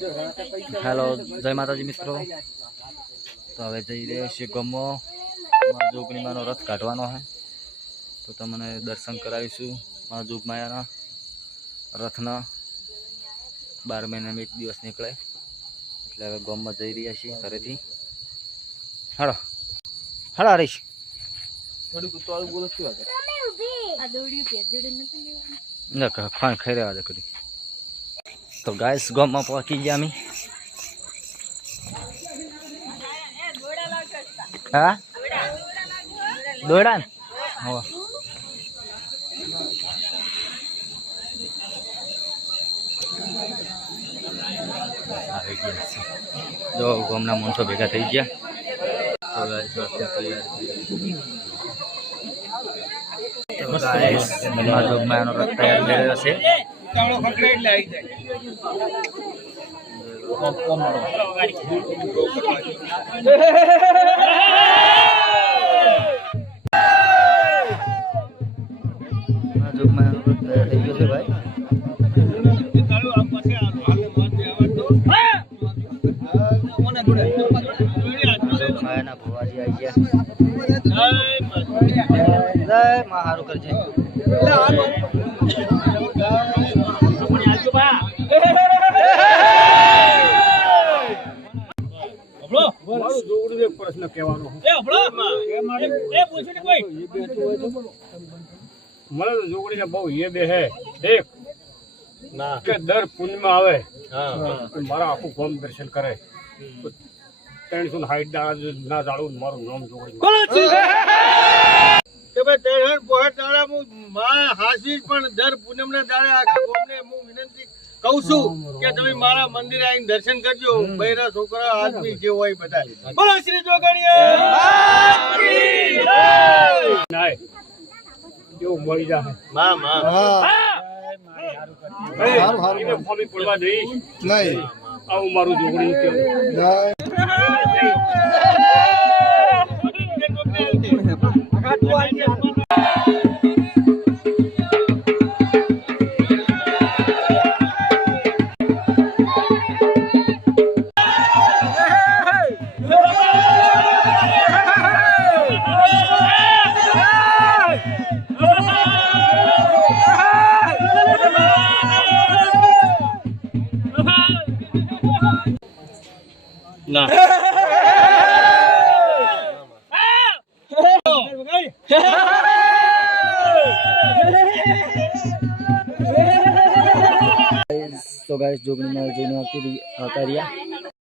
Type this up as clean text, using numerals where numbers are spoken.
Hello जय माताजी मित्रों। तो हवे जई रह्या छीए गाममां मां जोगणीमानो रथ काढवानो है, तो तमने दर्शन करावीशुं मां जोगमायाना रथना। 12 महीना में 1 दिवस निकळे એટલે હવે ગામમાં જઈ રહ્યા છીએ ઘરેથી। હાલો હાલો હરીશ થોડી કુતવાળું બોલો શું આગળ આ દોડ્યું કે જોડે નથી લેવાનું ના ખાન ખાઈ રહ્યા છે કડી। तो गाइस गामમાં પહોંચી ગયા અમે। हाँ दौड़ा हो जो गामना माणसो भेगा थई गया। तो गाइस जोगमायानो रथ तैयार थई रह्यो छे। भुवाजी आई गया। जय महारू कर जय प्रश्न कहवानो મને તો જોગડી ને બહુ યાદ હે એક ના કે દર પૂર્ણિમા આવે મારા આખું ગામ દર્શન કરે 360 ના જાળું મારું નામ જોગડી કે ભાઈ 360 દાડા હું માં હાસી પણ દર પૂનમ ના દાડે આખા ગામને હું વિનંતી કહું છું કે તમે મારા મંદિરે આવીને દર્શન કરજો। બૈરા છોકરા આદમી જે હોય બધા બોલો શ્રી જોગણીએ जो मरी जा मां मां हां हां ये फॉर्म पड़वा दे नहीं आ मारू जोगड़ी के ना तो गाइस जोगणी में जोने आती रही